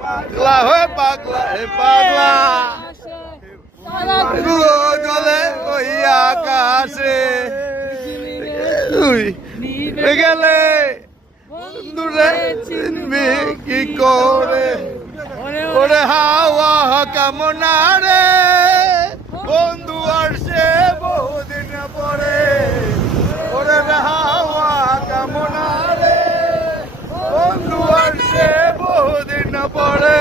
পাগলা হয়ে পাগলা হে পাগলা জলে ওই আকাশে গেলে দূরে চিনবি কি করে ওরে হাওয়া কামনা রে বন্ধু আসে বহুদিন পরে ওরে হাওয়া কামনা রে বন্ধু আসে বহুদিন পরে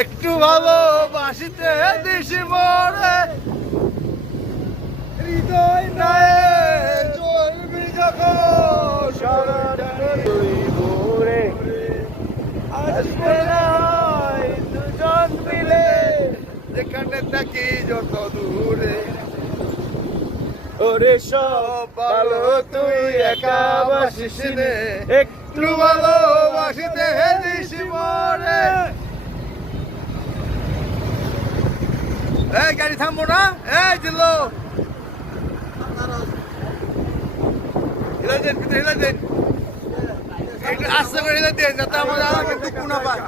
একটু ভালোবাসিতে দিস মরে হৃদয় নাই চলবি যখন ঘুরে আসবে দুজন মিলে যেখানে থাকি যত দূরে ওরে সব ভালো তুই একা বাসিস নে একটু ভালোবাসিতে দিস মরে এই গাড়ি থামবো না এই জিল্লো হিলা দেন একটু আস্তে করে হিলা দেন যাতে আমরা কিন্তু কুনা পায়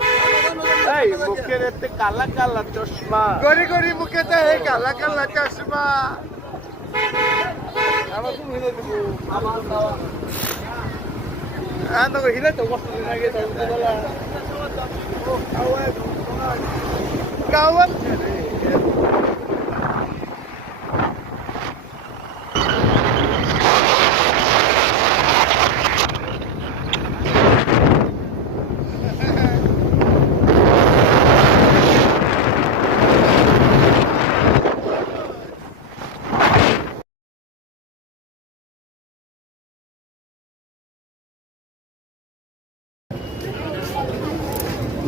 এই মুখের এতে কালা কালা চশমা গড়ি মুখেতে এই কালা কালা চশমা আমার কোন হিলা দেবো আমার বাবা আনো হিলা তো কষ্ট লাগে তো বলা কাওয়া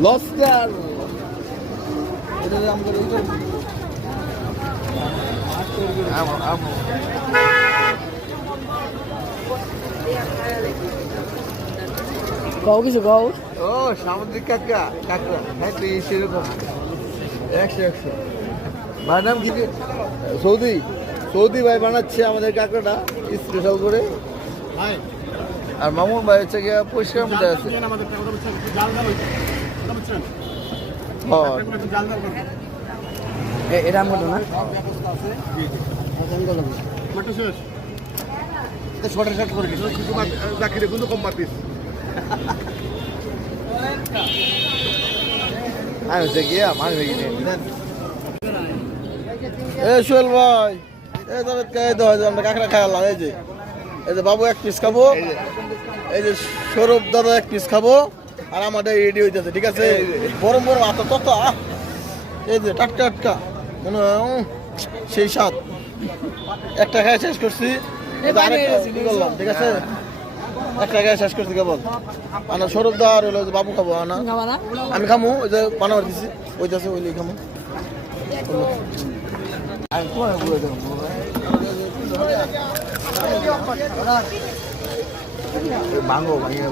লস্টার এটা আমাদের গাও কিছু গাও ও সামুদ্রিক কাঁকড়া হ্যাঁ তুই সেরকম 100 ভাই নাম কি সৌদি ভাই বানাচ্ছে আমাদের কাঁকড়াটা স্পেশাল করে আর মামুন ভাই হচ্ছে গিয়ে পরিষ্কার মধ্যে আছে এটা আমার না শর্ট করে জাকিরে কিন্তু কম মারতিস আমি হচ্ছে গিয়া মানুষ এ সোহেল ভাই এই তো আমরা কাঁকড়া খাইলাম। এই যে বাবু এক পিস খাবো, এই যে সৌরভ দাদা এক পিস খাবো, আর আমাদের রেডি হইতেছে। ঠিক আছে, গরম গরম আতো তত, এই যে টাটকা টাটকা মনে হয় সেই স্বাদ। একটা খাই শেষ করছি, করলাম। ঠিক আছে, একটা খাই শেষ করছি কেবল। আনা সৌরভ দা আর হলো বাবু খাবো। আনা আমি খামু, ওই যে বানাবার দিছি ওইটাছে, ওই খামু। ভাঙো ভাঙিয়ে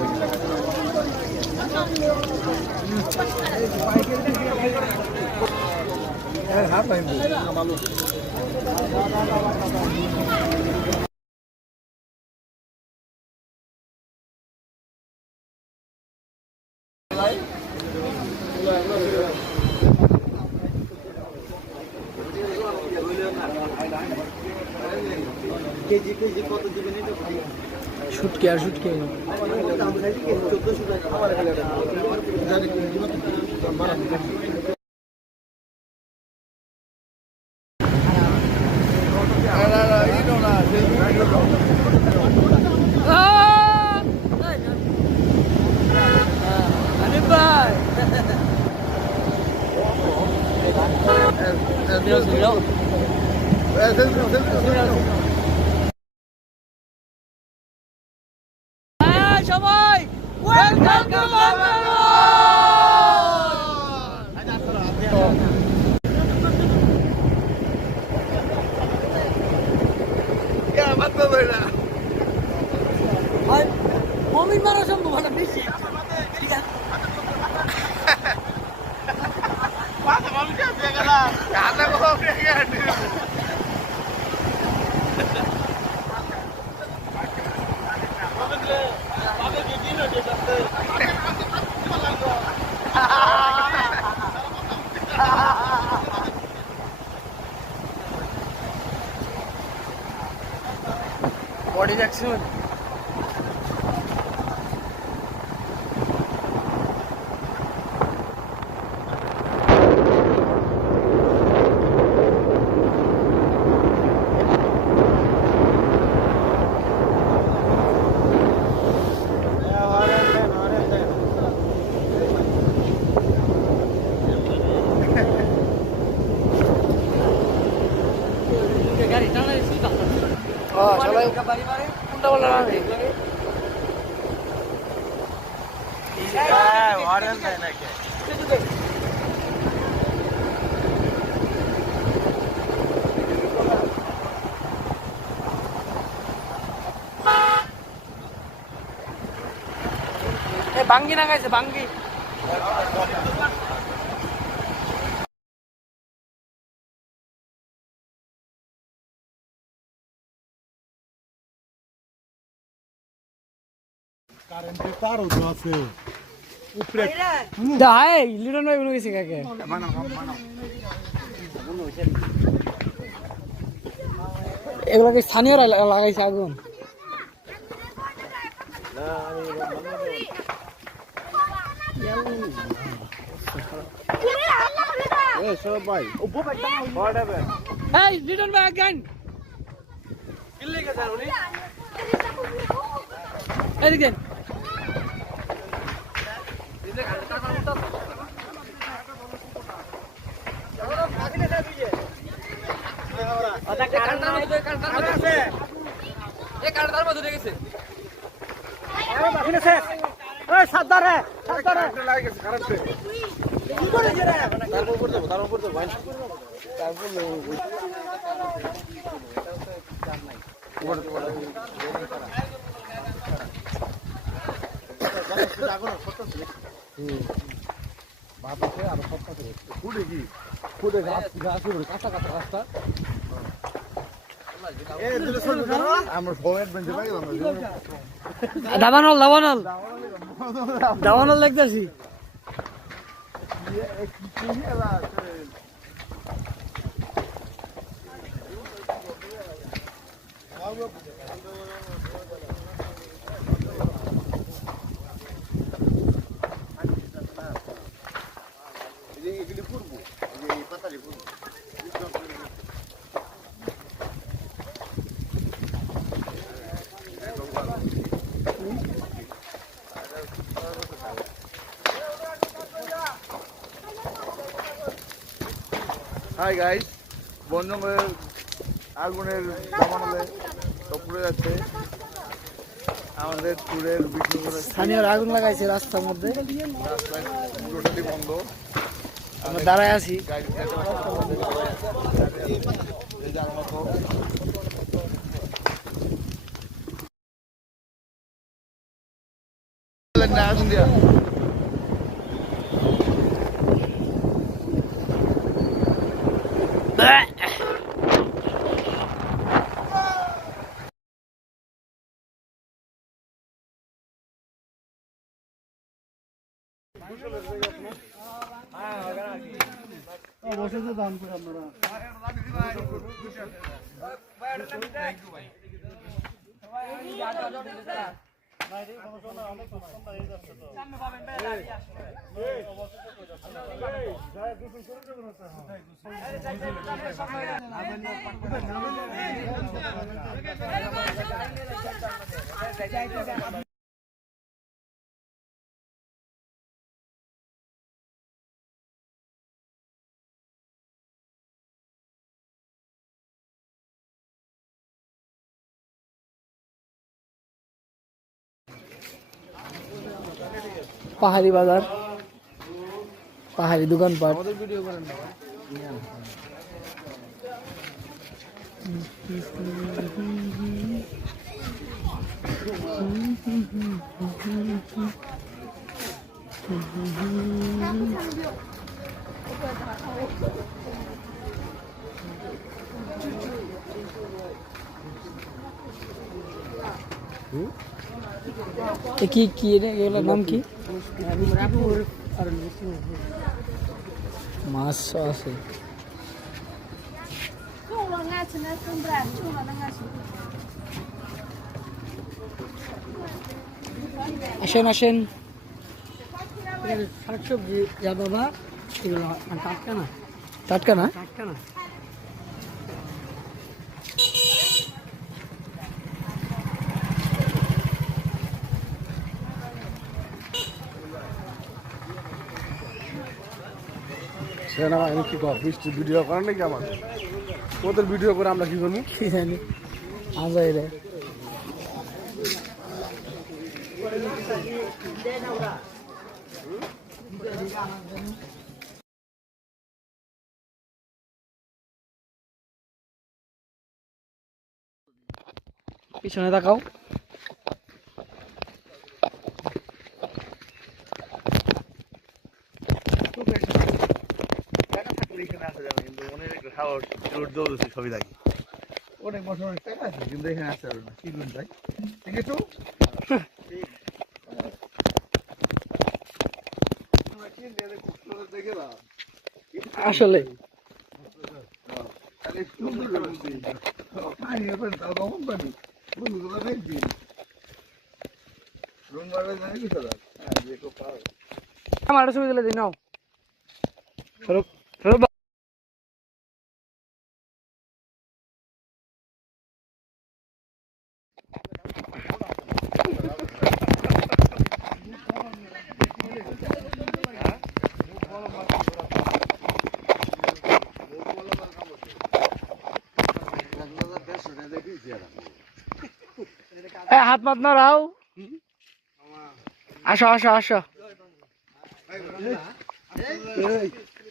কেজি কেজি কত দিবেন? শুটকি আর শুটকি সবাই ওয়েলকাম টু মমিন মারা সম্ভাবনা বেশি। বডি জ্যাকসন গাড়ি টানা দিছি। সবাই বাড়ি মারে কোনটা বলা হবে? হরেন দেয় নাকি? বাঙ্গি না গাইছে বাঙ্গি। কারেন্টের তারও তো আছে উপরে। দাই লিটন ভাই বলে গেছে কাকে এগুলোকে স্থানীয় লাগাইছে আগুন। এই লিটন ভাই আগান এদিকে দাবানল দাবানল দাবানল দেখতেছি। হাই গাইস, বন জঙ্গলের আগুনের দাবানলে সব পুড়ে যাচ্ছে। আমাদের ট্যুরের বিষ্ণুপুর স্থানীয় আগুন লাগাইছে রাস্তার মধ্যে, রাস্তায় টোটালি বন্ধ। আমরা দাঁড়ায় আছি। গাড়ি এই জানার মতো আগুন দিয়া বসে তো দান করে আপনারা পাহাড়ি বাজার, পাহাড়ি দোকানপাট। কি কি এগুলোর নাম কি? মাছ আছে। আসেন আসেন, শাকসবজি যা বাবা, এগুলো টাটকা না, টাটকা না, টাটকা না। সেনা আমি কি কর বৃষ্টি ভিডিও করেন নাকি আমার ওদের ভিডিও করে আমরা কি করবো কি জানি আজাই রে। পিছনে তাকাও। ছবি লাগে অনেক বছর অনেক টাকা আছে, কিন্তু এখানে আসতে পারবে না। কি গুণ ভাই, ঠিক আছে? আসলে আমার ছবি দিলে দিন, নাও সরব সরব। হাত মাত নাড়াও, আসো আসো আসো,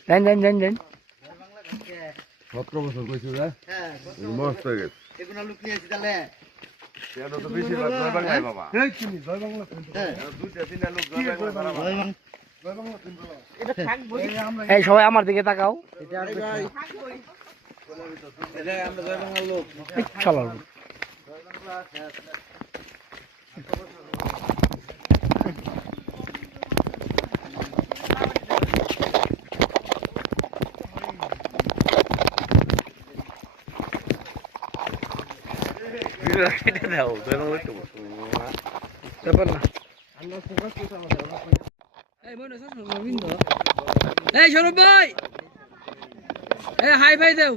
দেন দেন দেন দেন। 17 বছর কইছো না মস্ত হয়ে গেছে এগুলো লোক নিয়েছি তাহলে এটা তো বেশি জয় বাংলা বাবা এই চিনি জয় বাংলা দুইটা তিনটা লোক জয় বাংলা এই সবাই আমার দিকে তাকাও। আমরা জয় বাংলার লোক। চলো ব্যাপার না। এই সৌরভ ভাই, এই হাই ভাই দেও।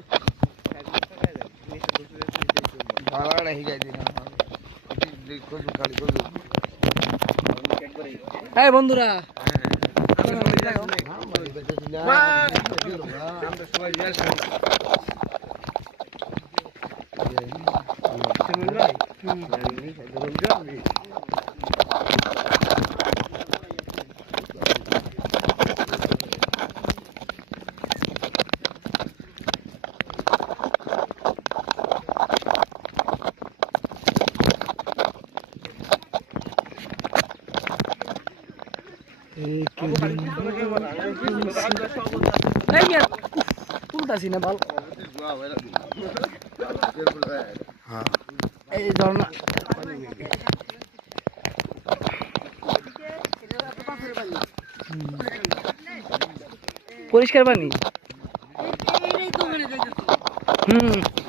এই বন্ধুরা তুলতাছি না বল এই ঝর্ণা পরিষ্কার পানি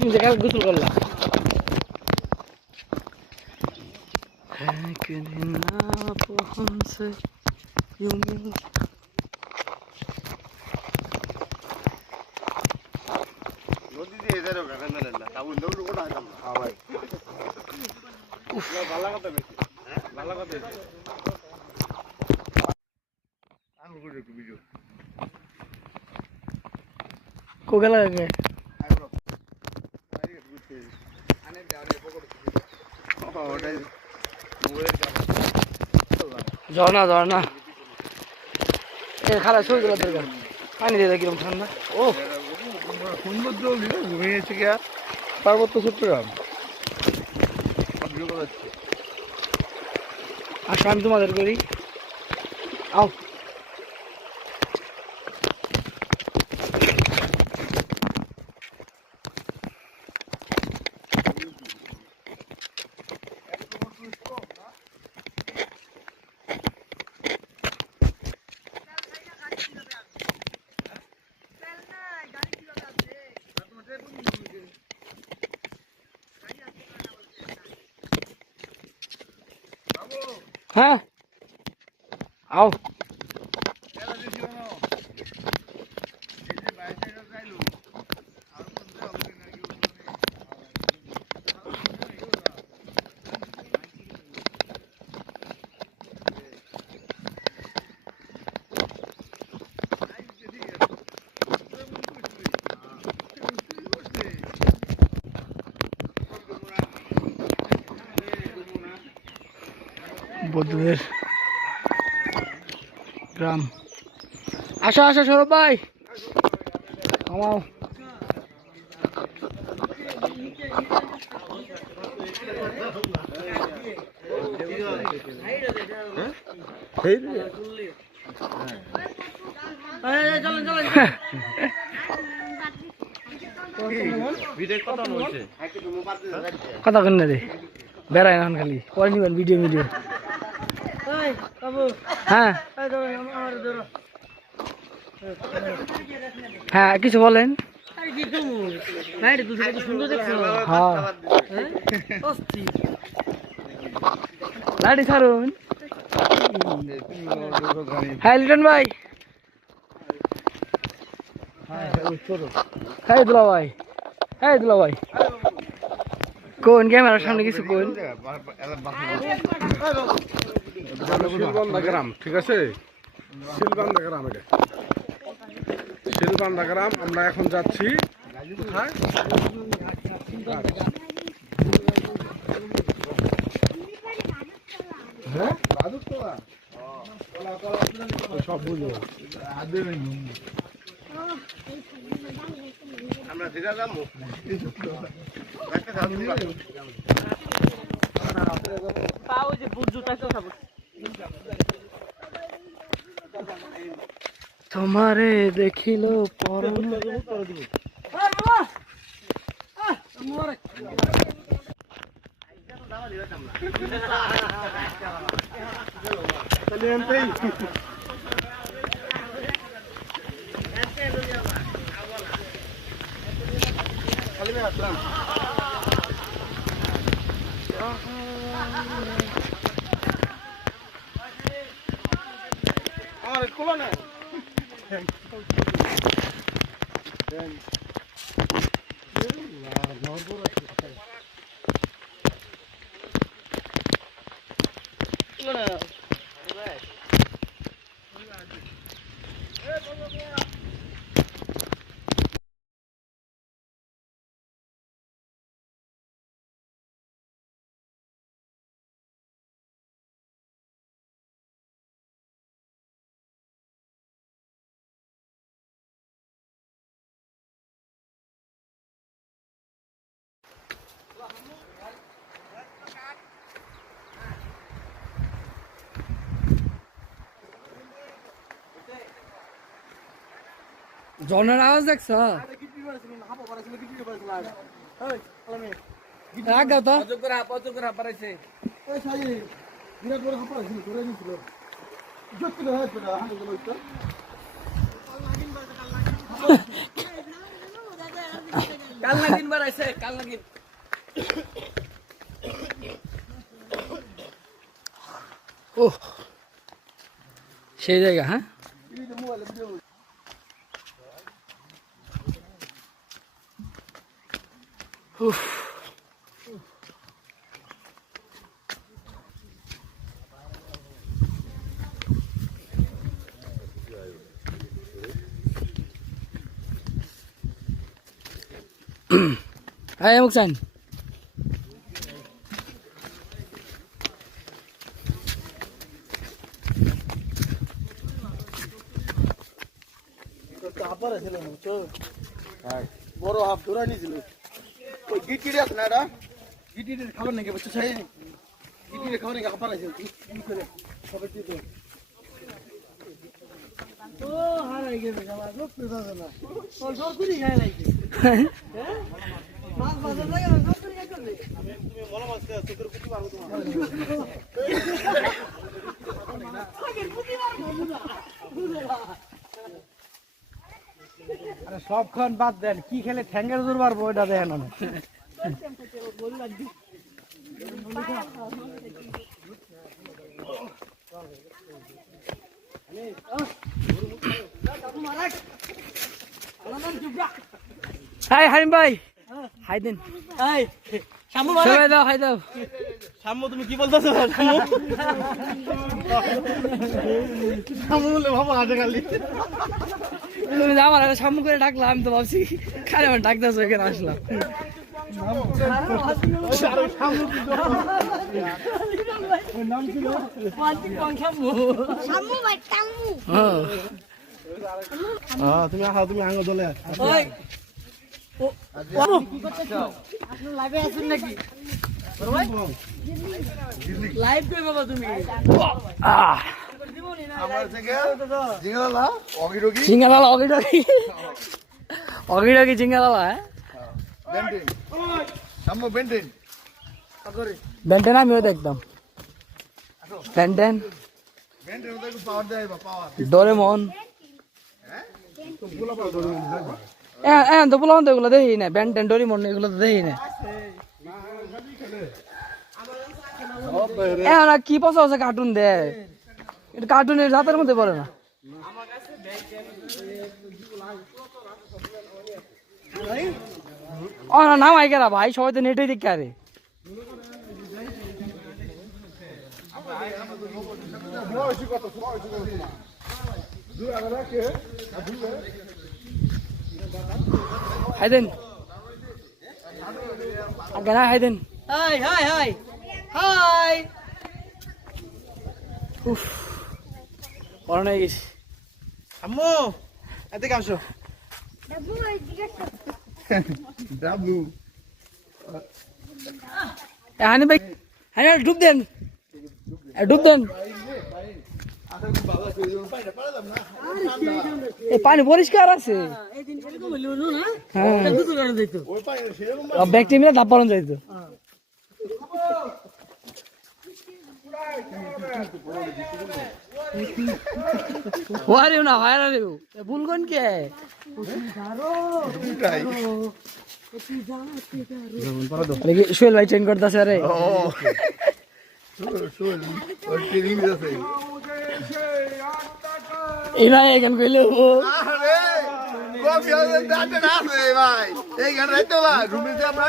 যেখানে গোসল করলাম নদী দিয়ে এদের ওখানে না তাও নৌকো কোটা আইতাম না ভাই উফ ভালো কথা বেশি ভালো কথা বেশি আমি করে একটু ভিডিও কোকা লাগে ঝর্ণা ঝর্ণা খারাপ ছবি তোলার দরকার পানি দিয়ে কিরকম ঠান্ডা ও সৌন্দর্য ঘুমিয়েছে কি পার্বত্য চট্টগ্রাম আসো আমি তোমাদের করি আও হ্যাঁ আও বৌদ্ধদের গ্রাম আসো আসো সৌরভ ভাই আমাও কথা কেন রে বেড়ায় না খালি পরে নিবেন ভিডিও ভিডিও হ্যাঁ হ্যাঁ কিছু বলেন হ্যাঁ লাঠি ছাড়ুন হ্যাঁ লিটন ভাই হ্যাঁ দুলা ভাই হ্যাঁ দুলা ভাই কোন ক্যামেরার সামনে কিছু কোন শিলবান্ধা গ্রাম ঠিক আছে শিলবান্ধা গ্রাম এটা শিলবান্ধা গ্রাম আমরা এখন যাচ্ছি কোথায় সব বুঝবো আমরা দিদা যাবো তোমারে দেখিল পরম আমার কোলো না জনের আওয়াজ দেখছ রাখ দাও তো এই সাই বিরাট বড় হাঁপা ছিল ধরে নিছিল যত করে হয় তোরা হাঁটে গেল তো কাল লাগিন বাড়াইছে কাল লাগিন ও সেই জায়গা হ্যাঁ উফ Hai Muksan. হাঁপা ছিল তো বড় হাঁপ ধরে নিছিল ওই গিটিরে আছে না এটা গিটিরে খাবার নাকি বুঝছো সাই গিটিরে খাবার নাকি হাঁপা ছিল কি করে সবাই দিয়ে দাও ও হারাই গেছে গালা লোক পেছাছে না ও জোর করে গায় লাগছে হ্যাঁ মাছ বাজার লাগে না জোর করে গায় করবে তুমি মনে মাছ দাও তোর কুটি মারবো তোমার আগের কুটি মারবো বুঝা আরে সবক্ষণ বাদ দেন কি খেলে ঠ্যাঙ্গের জোর মারবো ওইটা দেখেন না Hai Harim ভাই হাই দেন এই শামু সবাই দাও হাই দাও শামু তুমি কি বলতেছো শামু শামু বলে বাবা হাতে খালি তুমি তো আমার একটা সামনে করে ডাকলাম আমি তো ভাবছি খালি আমার ডাকতেছো এখানে আসলাম তুমি আহা তুমি আঙ্গ দলে লাইভ কই বাবা তুমি আমার থেকে জিঙ্গালা অগিরগি জিঙ্গালালা অগিডগি জিঙ্গালালা হ্যাঁ বেন্টেন সামো বেন্টেন বেন্টেন আমিও দেখতাম বেন্টেন বেন্টেন ওদের পাওয়ার দেয় বা পাওয়ার ডোরেমন তো বললাম তো এগুলো দেখি না বেন্টেন ডোরেমন এগুলো তো দেখি না কি পছন্দ আছে কার্টুন দে এটা কার্টুনের জাতের মধ্যে পড়ে না ও না নাম আই গেলা ভাই সবাই তো নেটে দেখে আরে হাইদেন আগে না হাইদেন হাই হাই হাই হাই উফ অরণ হয়ে গেছি আম্মু এদিকে আসো ডাবলু হানি ভাই হানি ডুব দেন ডুব দেন এই পানি পরিষ্কার আছে হ্যাঁ ব্যক্তি মিলে ধাপ পালন যাইতো ওয়ারে না হয় না রে ভুলগন কে সোহেল ভাই ট্রেন করতেছে আরে এই না এখান কইলে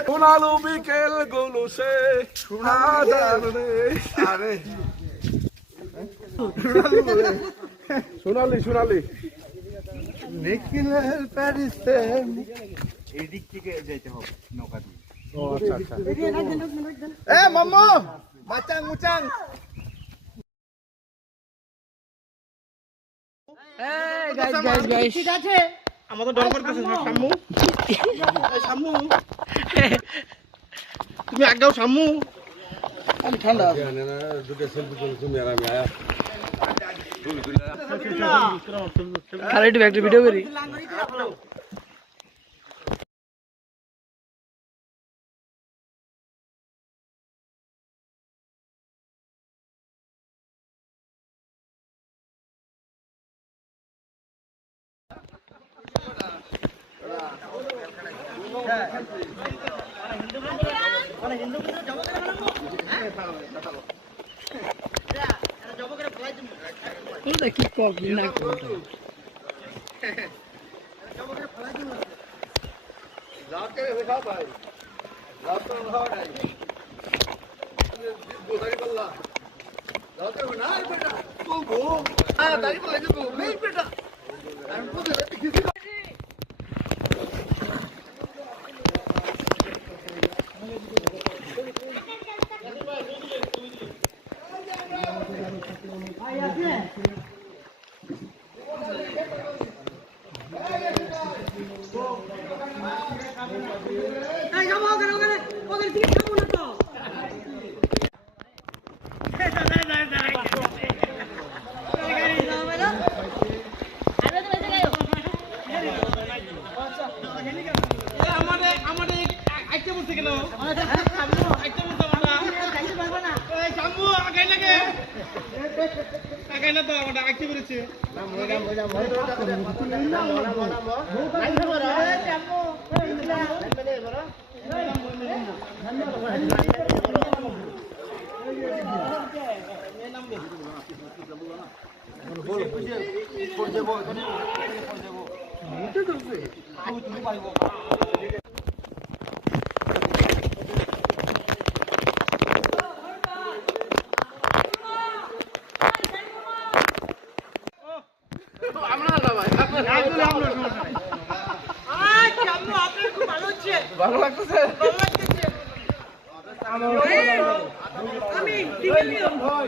সোনালু বিকেল গোলো সে সোনা জানে সোনালি সোনালি নিখিলের প্যারিসে এই দিক থেকে যেতে হবে নৌকা দিয়ে ও আচ্ছা আচ্ছা এ মাম্মু মাচাং মুচাং এই গাইস ঠিক আছে আমাদের ডর করতেছ না শামু এই শামু তুমি আগাও শামু আমি ঠান্ডা দুটো সেলফি তুলে তুমি আর আমি আয়া খালি একটু একটা ভিডিও করি ওটা কি কবি না কোনটা যাকে খাও ভাই রাত তো খাওয়া নাই দাড়ি পাল্লা যাতে না বেটা তো গো দাড়ি পাল্লা তো নেই বেটা আমি তো দেখি ভালো লাগতেছে আমি টিকেল নিও ভাই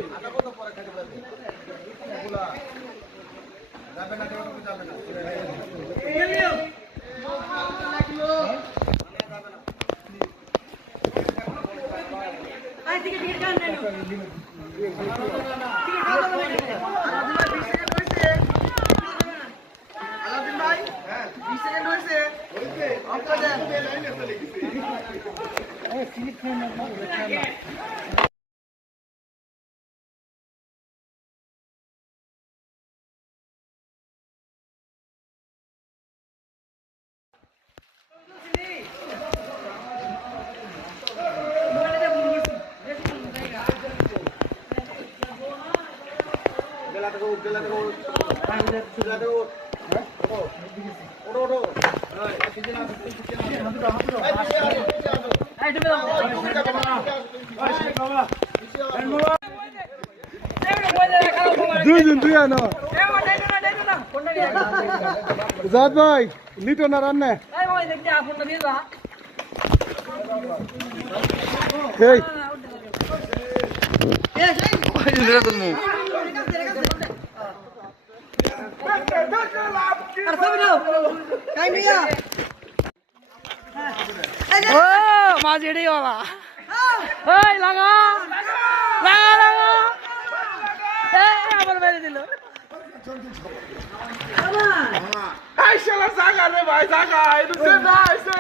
যাবে না যাবে না টিকেল নিও আই টিকেট টিকেট কান দেন টিকেট কান দেন আলাদিন ভাই 20 সেকেন্ড হইছে আপনি দেন লাইনে চলে গেছে এই সিলিপ খাই না দুই আনো জাদ ভাই লিটো না রান্না এই ও মাছ এটাই वाला ওই লাগা লাগা লাগা এই আবার মেরে দিল এই শালা জাগা রে ভাই জাগা এটা সে না আইছে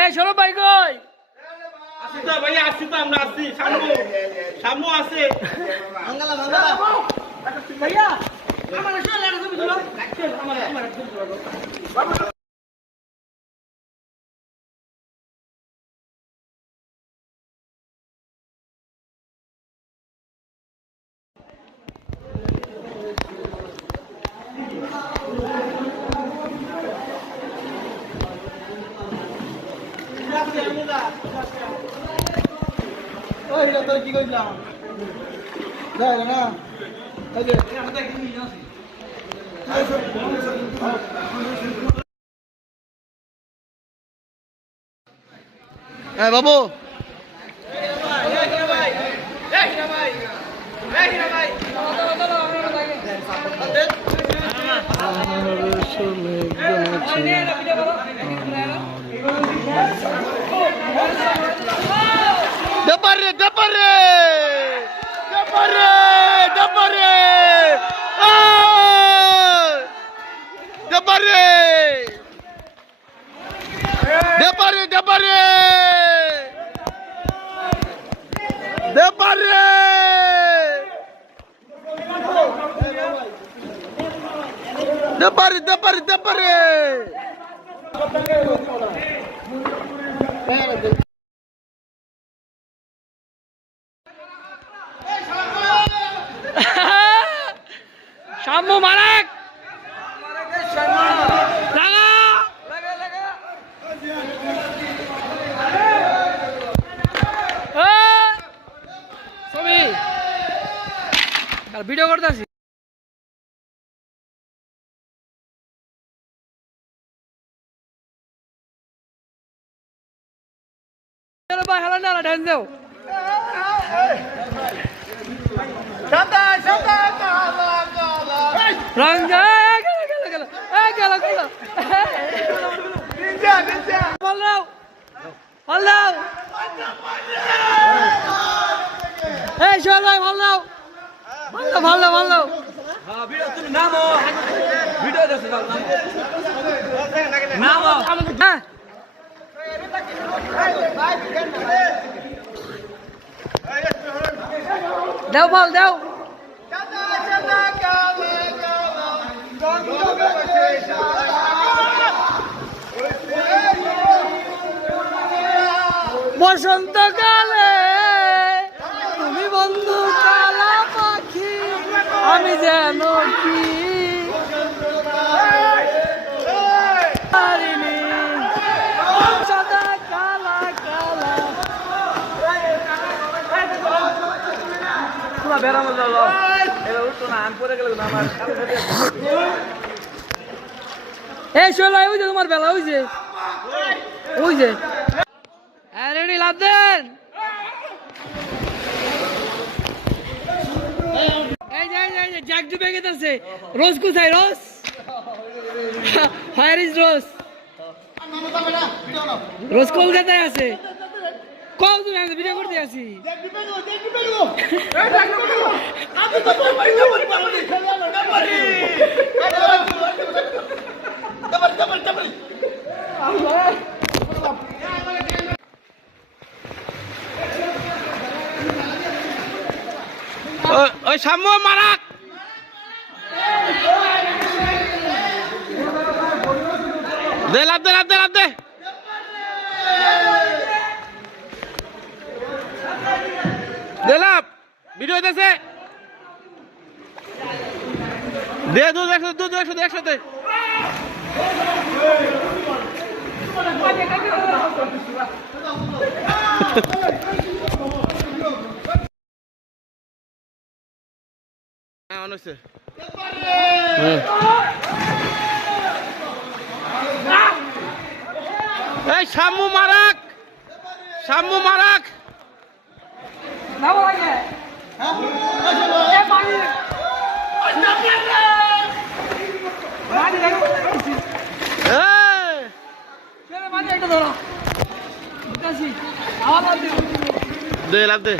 এই সৌরভ ভাই কই আসি তো ভাইয়া আসি তো আমরা আসি সামু সামু আছে মাঙ্গালা মাঙ্গালা ওই তোর কি কইলাম যায় না এই যে হ্যাঁ বাবু Dapare, dapare! Dapare, dapare! Ah! Dapare! Dapare, dapare! Dapare! Dapare, dapare, dapare! শাম্মু মারাক লাগা ছবি ভিডিও করতেছি ভাই হালা না ঢেন দেও রঙ্গা গেল ভাল দাও ভাল দাও এই সোহেল ভাই ভাল দাও ভাল দাও দেও ভাল দেও বসন্তকালে তুমি বন্ধু কালা পাখি আমি যেন কি পারিনি সাদা কালা কালা তোমরা বেরামো যাও এরা উঠতো না আমি পরে গেল না আমার এই শোলা ওই যে তোমার বেলা ওই যে রেডি লাভ দেন এই যে জ্যাক ডুবে গেছে রোজ কোথায় রোজ ফায়ার ইজ রোজ কলকাতায় আছে কল তুমি আমি ভিডিও করতে আছি ওই শাম্মু মারাক দে লাভ দে লাভ ভিডিও হইতেছে দে দুধ একসাথে এই শাম্মু মারাক দে লাভ দে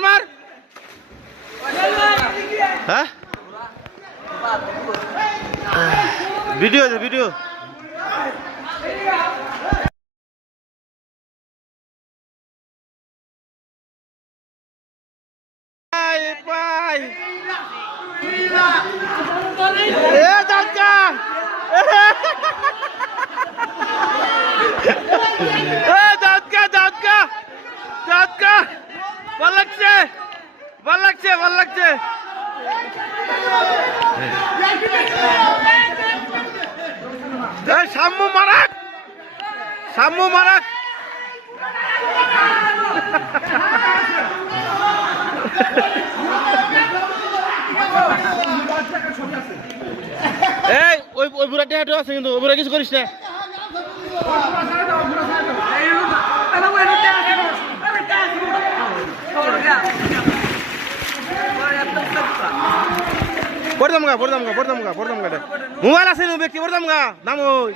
মার হ্যাঁ ভিডিও পাই এ দাদা এ দাদা দাদা দাদা ভাল লাগছে ভাল লাগছে ভাল লাগছে সাম্মু মারাক সাম্মু মারাক এই ওই ওই বুড়াটা হাঁটু আছে কিন্তু ওই বুড়া কিছু করিস না পড়তাম গা পড়তাম গা পড়তাম গা পড়তাম গা মোবাইল আছে ব্যক্তি পড়তাম গা নাম ওই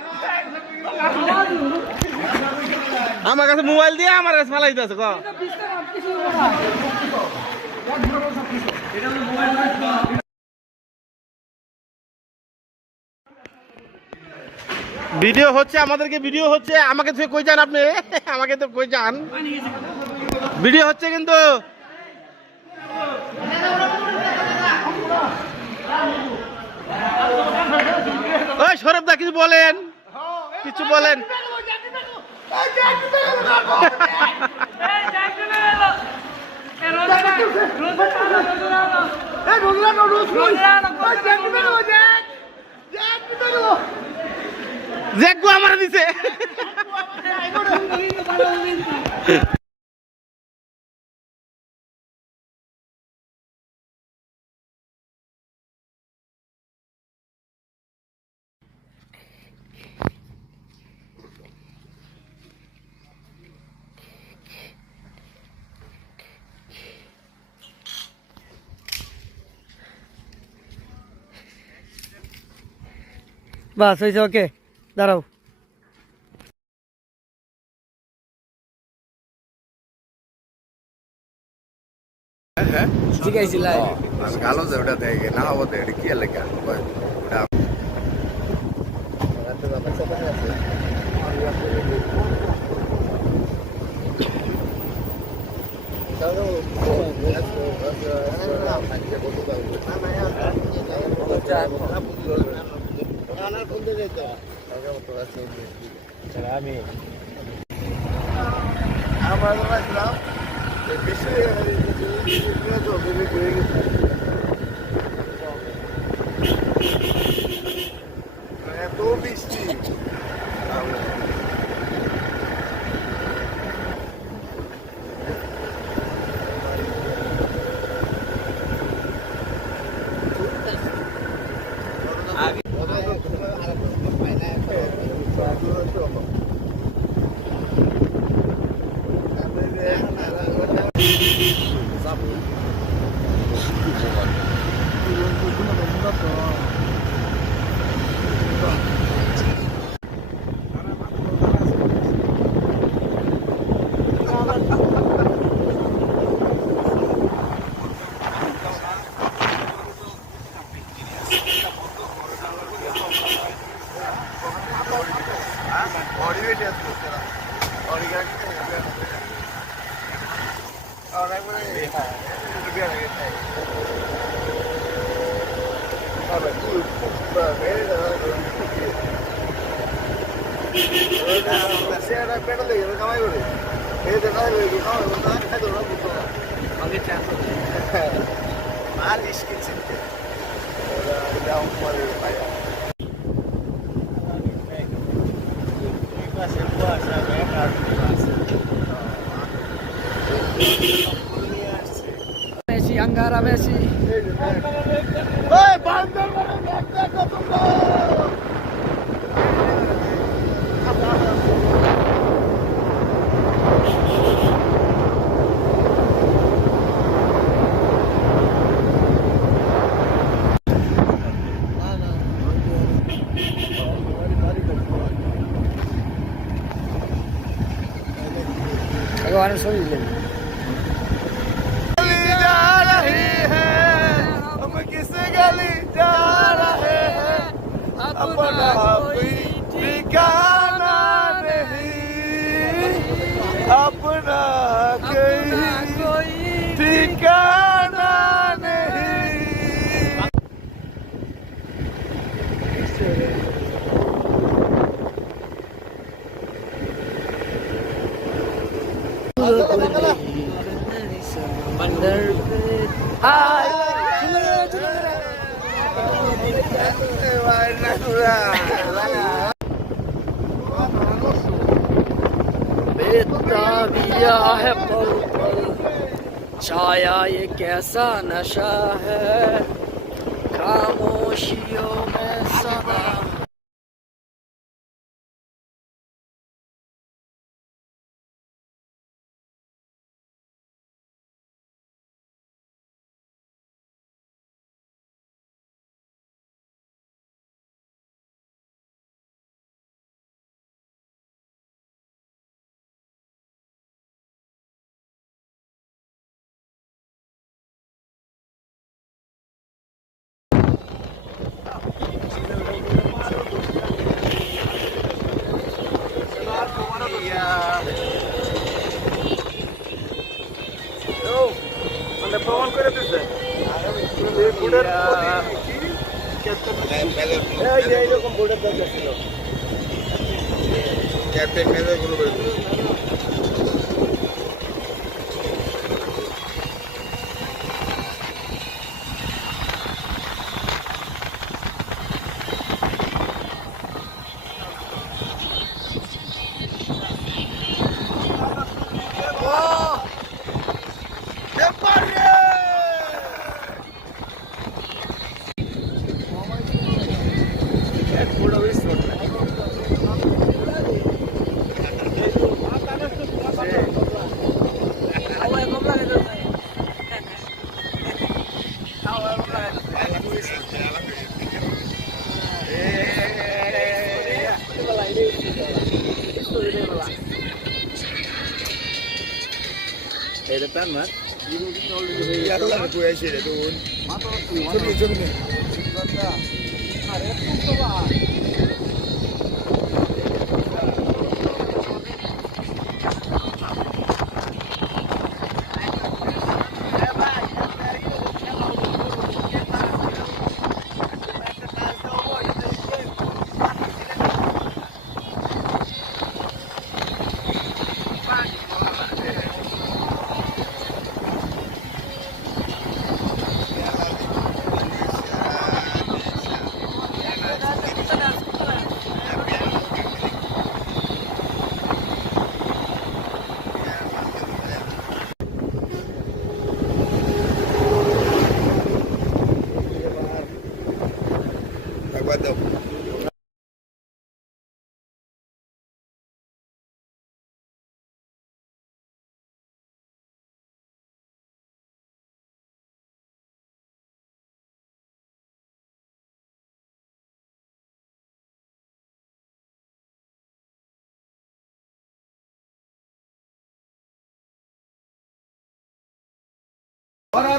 আমার কাছে মোবাইল দিয়ে আমার কাছে ফালাই দিতেছে ক ভিডিও হচ্ছে আমাদেরকে ভিডিও হচ্ছে আমাকে তো কই যান আপনি আমাকে তো কই যান ভিডিও হচ্ছে কিন্তু ওই সৌরভ দা কিছু বলেন কিছু বলেন জেগু আমার দিছে বাস হয়েছে ওকে দাঁড়াও শিখাইছিলাই গালো যে ওটা দেখে না হবো এটা কি লেখা আমি আমার বেশি এত বৃষ্টি Messi, Angara Messi. Agora sou ele. अपना कोई ठिकाना नहीं अपना कोई ठिकाना बेताबिया है पल पल छाया ये कैसा नशा है खामोशियों में सदा প্রমাণ করে দিচ্ছে এইরকম বোর্ডের দরকার ছিল ক্যাপ্টেন মেজর গুলো করে এটা প্যান না ইয়াল্লা কই আসে রে তুই চল চল আরে তো বা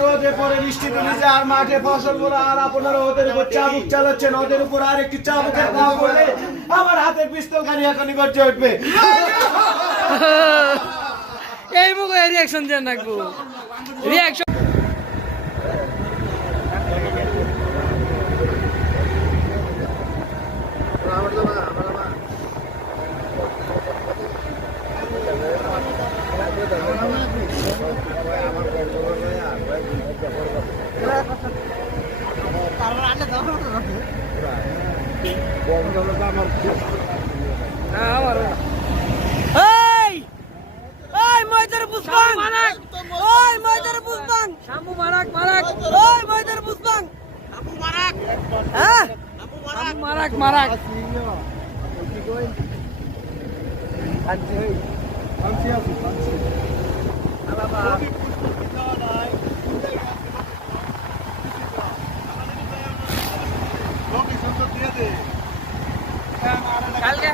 রোদে পরে বৃষ্টিতে ভিজে আর মাঠে ফসল বলে আর আপনারা ওদের উপর চাবুক চালাচ্ছেন ওদের উপর আর একটি চাবুকের না পড়লে আমার হাতের পিস্তল খানি এখনই গর্জে উঠবে এই মুখে রিয়াকশন দেন রাখবো রিয়াকশন মারাক কালকে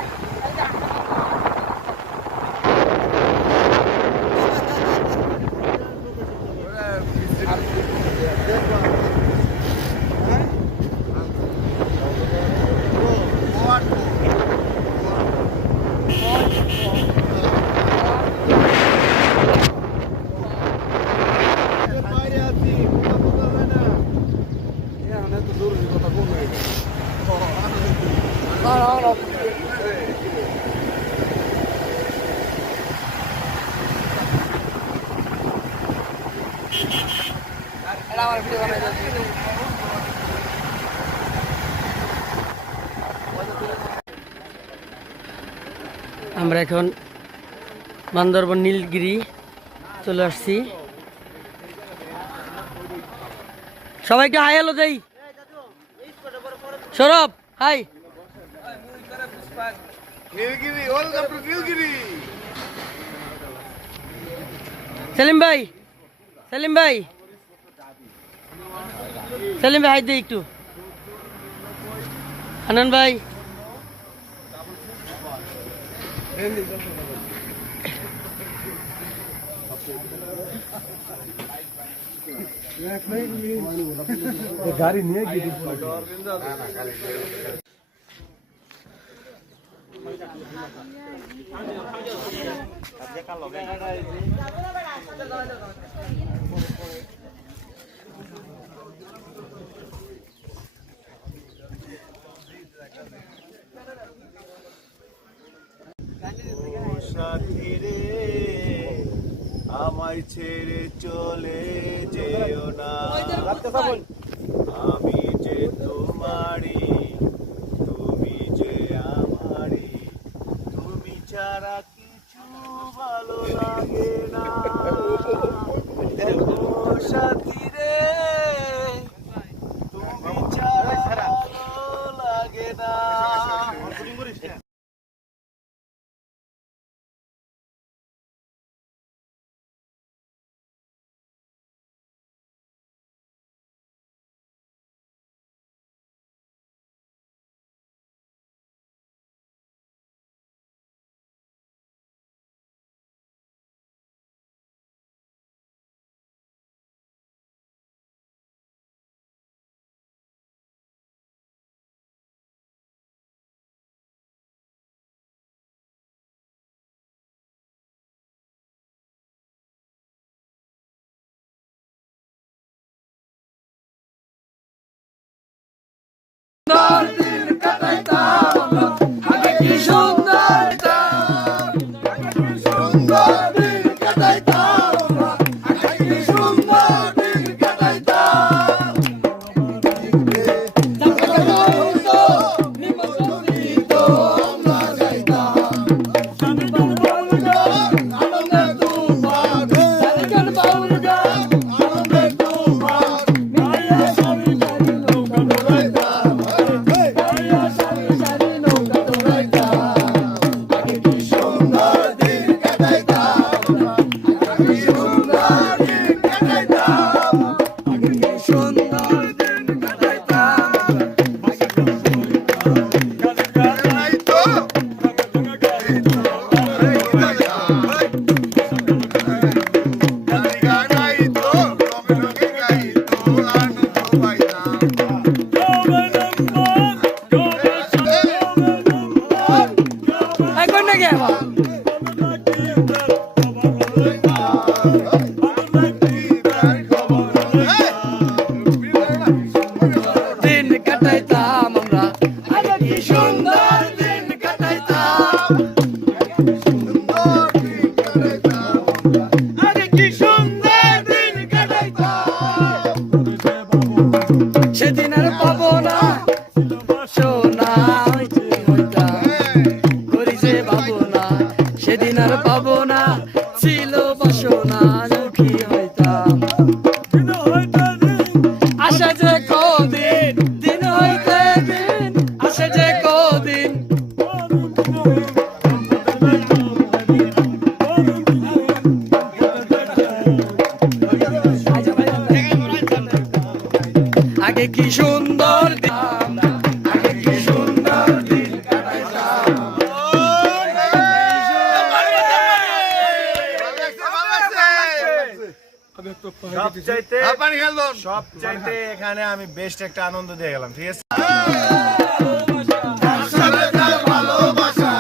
আমার ভিডিও বানাই যাচ্ছে আমরা এখন বান্দরবন নীলগিরি চলে আসছি। সবাইকে হাই হ্যালো দেই। Saurav hi. Nilgiri, welcome to Nilgiri. Selim ভাই, সেলিম ভাই, সেলিম ভাই হাই দেই একটু। আনন্দ ভাই, গাড়ি নিয়ে গিয়ে সাথী রে আমায় ছেড়ে চলে যেও না, আমি যে তোমারই, তুমি যে আমারই, তুমি ছাড়া কিছু ভালো লাগে না। ও সাথী রে তুমি ছাড়া ভালো লাগে না। সেদিন আর পাবো না সোনা করিছে পাবো না, সেদিন আর পাবো না ছিল বাসনা দুঃখী হইতাম। আসে যে কদিন দিন হইতে দিন, আসে যে কদিন আগে কি সুন্দর দিন, আগে কি সুন্দর দিন কাটাইতাম। সবচাইতে এখানে আমি বেস্ট একটা আনন্দ দিয়ে গেলাম, ঠিক আছে। ভালোবাসা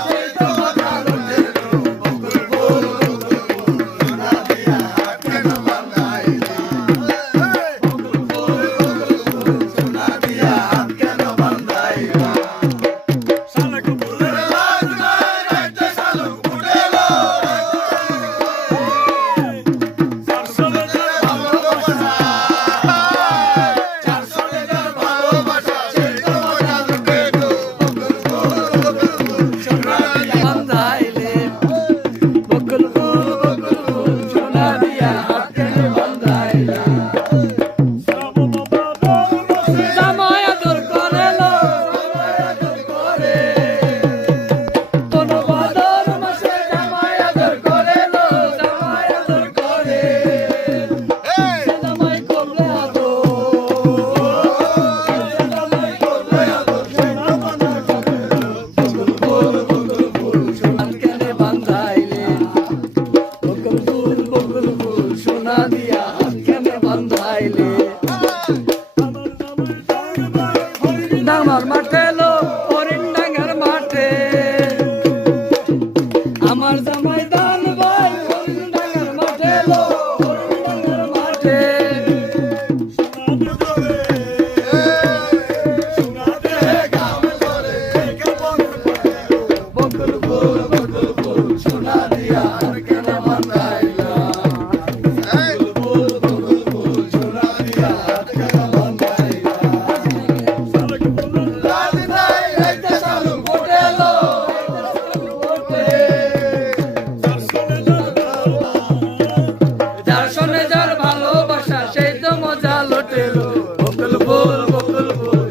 যার সনে যার ভালোবাসা সেই তো মজা লুটেলো বকুল ফুল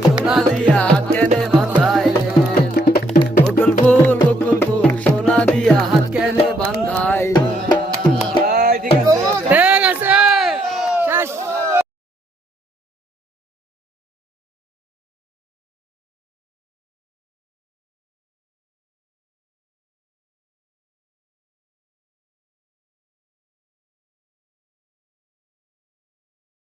সোনা দিয়া হাত কেনে বাঁধাইলেন বকুল ফুল সোনা দিয়া হাত কেনে